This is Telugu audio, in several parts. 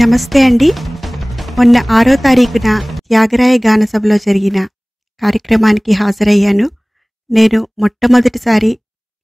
నమస్తే అండి. మొన్న 6వ తారీఖున త్యాగరాయ గాన సభలో జరిగిన కార్యక్రమానికి హాజరయ్యాను. నేను మొట్టమొదటిసారి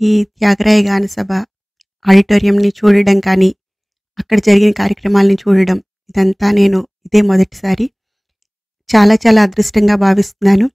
ఈ త్యాగరాయ గాన సభ ఆడిటోరియంని చూడడం కానీ, అక్కడ జరిగిన కార్యక్రమాలను చూడడం ఇదంతా ఇదే మొదటిసారి. చాలా చాలా అదృష్టంగా భావిస్తున్నాను.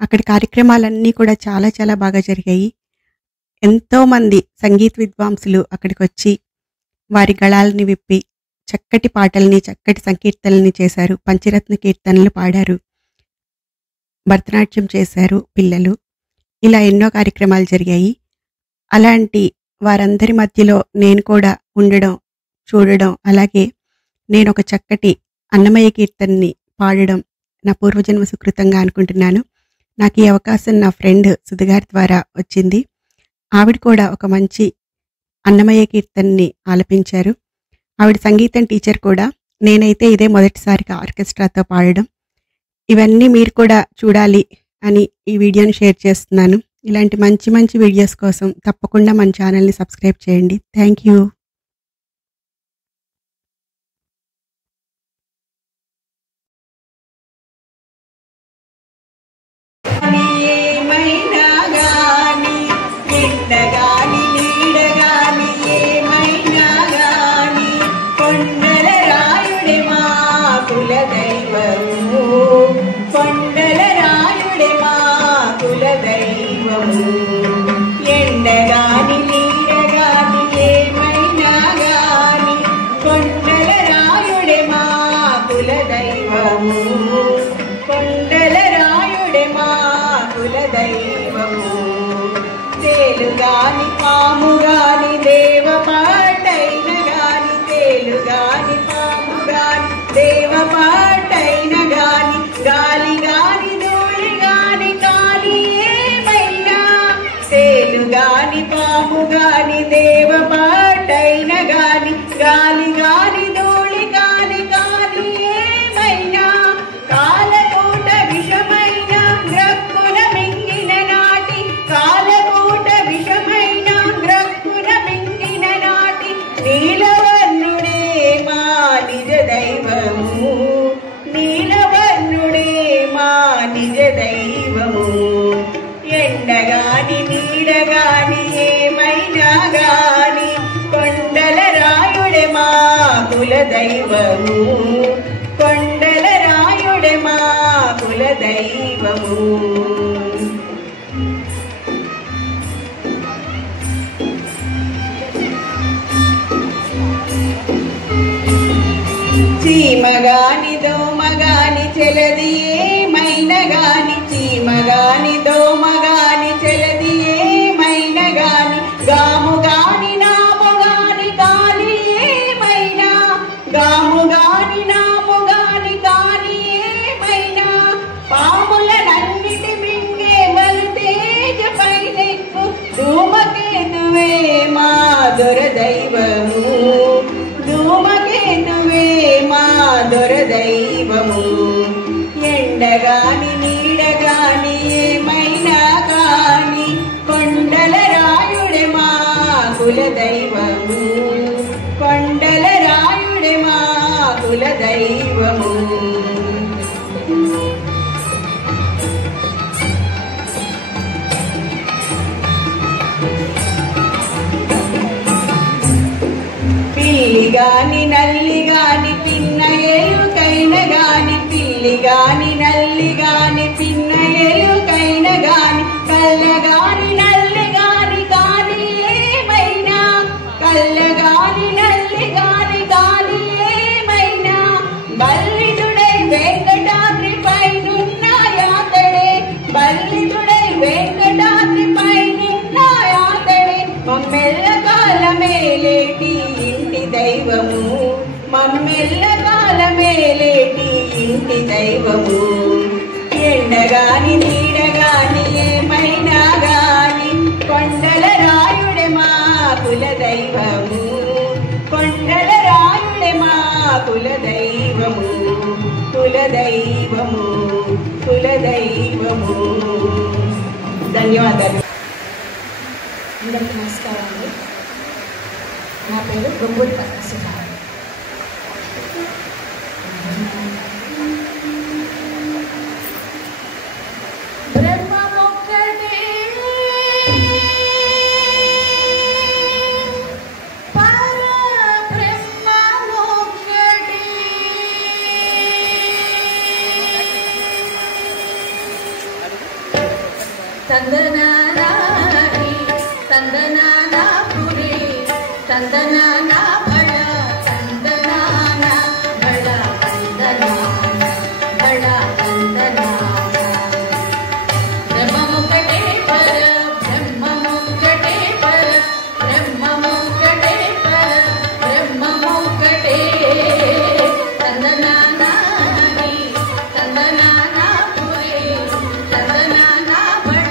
అక్కడి కార్యక్రమాలన్నీ కూడా చాలా చాలా బాగా జరిగాయి. ఎంతోమంది సంగీత విద్వాంసులు అక్కడికొచ్చి వారి గళాలని విప్పి చక్కటి పాటల్ని, చక్కటి సంకీర్తనల్ని చేశారు. పంచరత్న కీర్తనలు పాడారు. భరతనాట్యం చేశారు పిల్లలు. ఇలా ఎన్నో కార్యక్రమాలు జరిగాయి. అలాంటి వారందరి మధ్యలో నేను కూడా ఉండడం, చూడడం, అలాగే నేనొక చక్కటి అన్నమయ్య కీర్తనని పాడడం నా పూర్వజన్మ సుకృతంగా అనుకుంటున్నాను. నాకు ఈ అవకాశం నా ఫ్రెండ్ సుధగారి ద్వారా వచ్చింది. ఆవిడ కూడా ఒక మంచి అన్నమయ్య కీర్తనని ఆలపించారు. ఆవిడ సంగీతం టీచర్ కూడా. నేనైతే ఇదే మొదటిసారిగా ఆర్కెస్ట్రాతో పాడడం. ఇవన్నీ మీరు కూడా చూడాలి అని ఈ వీడియోని షేర్ చేస్తున్నాను. ఇలాంటి మంచి మంచి వీడియోస్ కోసం తప్పకుండా మన ఛానల్ని సబ్స్క్రైబ్ చేయండి. Thank you. తేలుగాని పాముగాని దేవ పాటైన గాని, తేలుగాని పాముగాని దేవ పాటైన గాని, గాలి గాని ధూళి గాని కాలి ఏమైనా, తేలుగాని పాముగాని దేవ పాటైన గాని, గాలి గాని ధూళి గాని కాలి ఏమైనా, కాలకూట విషమైన గ్రక్కున మింగిన నాటి, కాలకూట విషమైన గ్రక్కున మింగిన నాటి, నీలవర్ణుడే మా నిజ దైవము, నీలవర్ణుడే మా నిజ దైవము. ఎండగాని నీడగాని ఏమైనా గాని, కొండల రాయుడే మా కుల దైవము, కొండల రాయుడే మా కుల దైవము. చీమగాని దోమగాని చెలది ఏమైనా గాని, చీమగాని దోమగాని చెలది ఏమైనా గాని, గాముగాని నాముగాని కాని ఏమైనా, గాముగాని నాముగాని కాని ఏమైనా, పాములనన్నిటి మింగే బలు తేజ పైనెక్కు ధూమకేతువే మా దొరదైవము, ధూమకేతువే మా దొరదైవము. ఎండగాని నీడగాని ఏమైనా కాని, కొండల రాయుడే మా కుల దైవము, కొండల రాయుడే మా కుల దైవము. పిల్లిగాని నల్లిగాని పిన్న ఏలుకైన గాని, పిల్లిగాని నల్లిగాని పిన్న ఏలుకైన గాని, కళ్ళగాని నల్లిగాని కాని ఏమైనా, కళ్ళగాని నల్లిగాని కాని ఏమైనా, బల్లిదుడై వెంకటాద్రి పైనున్న యాతడే, బల్లిదుడై వెంకటాద్రి పైనున్న యాతడే, మమ్మెల్ల కాలమేలేటి ఇంటి దైవము, మమ్మెల్ల కాలమేలేటి ఇంటి దైవము. ఎండగాని నీడగాని ఏమైనా గాని, కొండల రాయుడే మా కుల దైవము, కొండల రాయుడే మా కుల దైవము, కుల దైవము, కుల దైవము. ధన్యవాదాలు. అందరికీ నమస్కారం అండి. నా పేరు గొంగూరి పద్మసుధ. ತಂದನಾನಾರಿ ತಂದನಾನಾಪುರಿ ತಂದನಾನ ಬಳ ತಂದನಾನ ಬಳ ತಂದನಾನ ಬಳ ತಂದನಾನ ಬ್ರಹ್ಮಮುಖಟೇ ಪರ ಬ್ರಹ್ಮಮುಖಟೇ ಪರ ಬ್ರಹ್ಮಮುಖಟೇ ಪರ ಬ್ರಹ್ಮಮುಖಟೇ ತಂದನಾನಾರಿ ತಂದನಾನಾಪುರಿ ತಂದನಾನ ಬಳ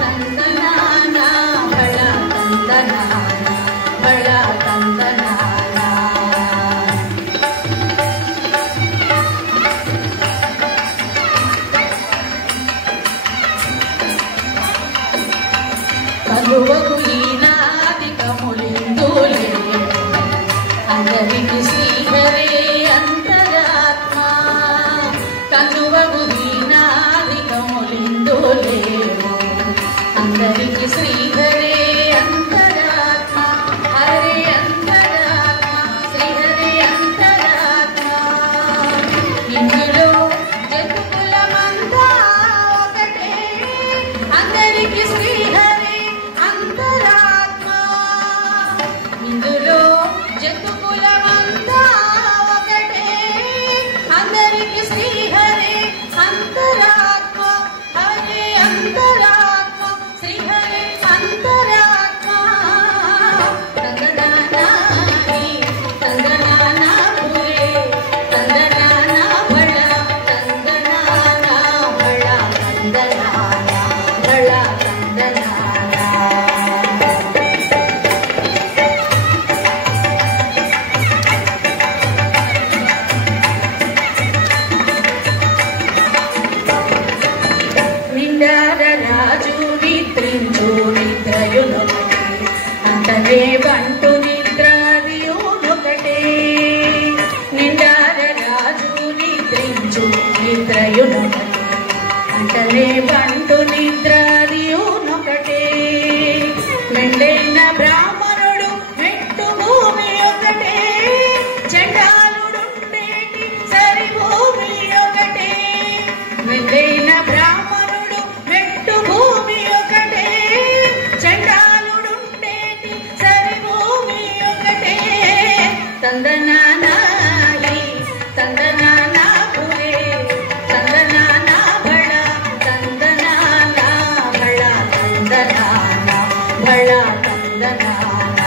ತಂದನಾನ ಬಳ ತಂದನಾನ ಬಳ ತಂದನಾನ కలువకు ఈనాదికములిందులే అందరికి శ్రీహరే అంతరాత్మ కలువకు ఈనాదికములిందులే అందరికి శ్రీహరే అంతరాత్మ హరే అంతరాత్మ శ్రీహరే అంతరాత్మ ఇందులో జతుకులమంతా ఒకటే అందరికి శ్రీహరే అంతరాత్మ ఇందులో జతుకులమంతా ఒకటే అందరికి శ్రీహరే అంతరాత్మ హరే అంతరాత్మ శ్రీహరే అంతరాత్మ తందనానారి తందనానాపురే తందనాన బళ తందనాన బళ తందనాన బళ తందనాన నిండార రాజు నిద్రించు నిద్రయునొకటే అంతనే బంటు నిద్రాదియునొకటే నిండార రాజు నిద్రించు నిద్రయునొకటే అంతనే బంటు నిద్రాదియునొకటే మెండైన బ్రాహ్మణుడు మెట్టు భూమి ఒకటే చండాలుడుండేటి సరి భూమి ఒకటే మెండైన బ్రాహ్మణుడు మెట్టు భూమి ఒకటే చండాలుడుండేటి సరి భూమి ఒకటే తందనానారి తందనానాపురే తందనాన బళ తందనాన బళ తందనాన బళ తందనాన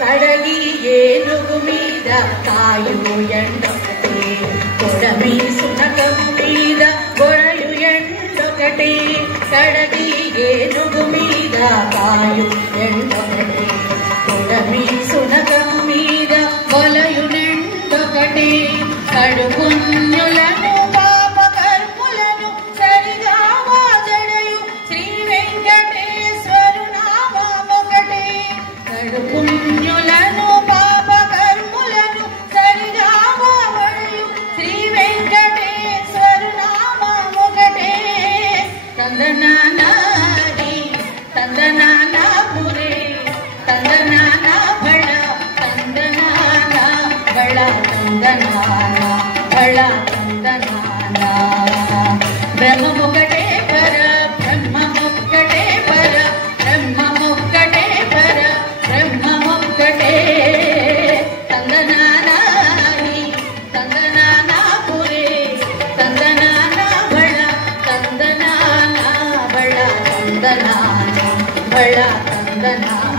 కడలి ఏనుగు మీద కాయు ఎండొకటే కొడమి సునకము మీద గొరయు ఎండొకటే కడలి ఏనుగు మీద కాయు ఎండొకటే కొడమి సునకము మీద గొలయు ఎండొకటే కడుపుణ్యులను పాప కర్ములను సరిగా వాజడయు శ్రీ వెంకటేశ్వరు నామమొకటే కడుపుణ్యులను పాప కర్ములను సరిగా వాజడయు శ్రీ వెంకటేశ్వరు నామమొకటే తందనానారి తందనానాపురే తందనాన బళ తందనాన బళ తందనాన బళ తందనాన బ్రహ్మముఖటే పర బ్రహ్మముఖటే పర బ్రహ్మముఖటే పర బ్రహ్మముఖటే తందనానారి తందనానాపురే తందనాన బళ తందనాన బళ తందనాన బళ తందనాన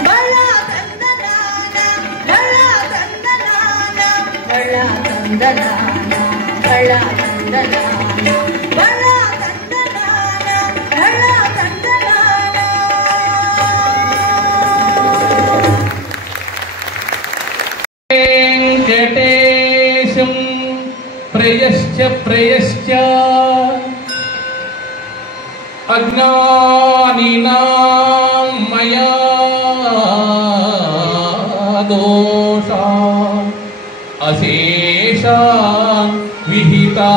బళ తందనాన బళ తందనాన బళ తందనాన బళ తందనాన బళ తందనాన బళ తందనాన వెంకటేశం ప్రయశ్చ ప్రయశ్చ అజ్ఞానినాం మయా దోషా అశేషాన్ విహితా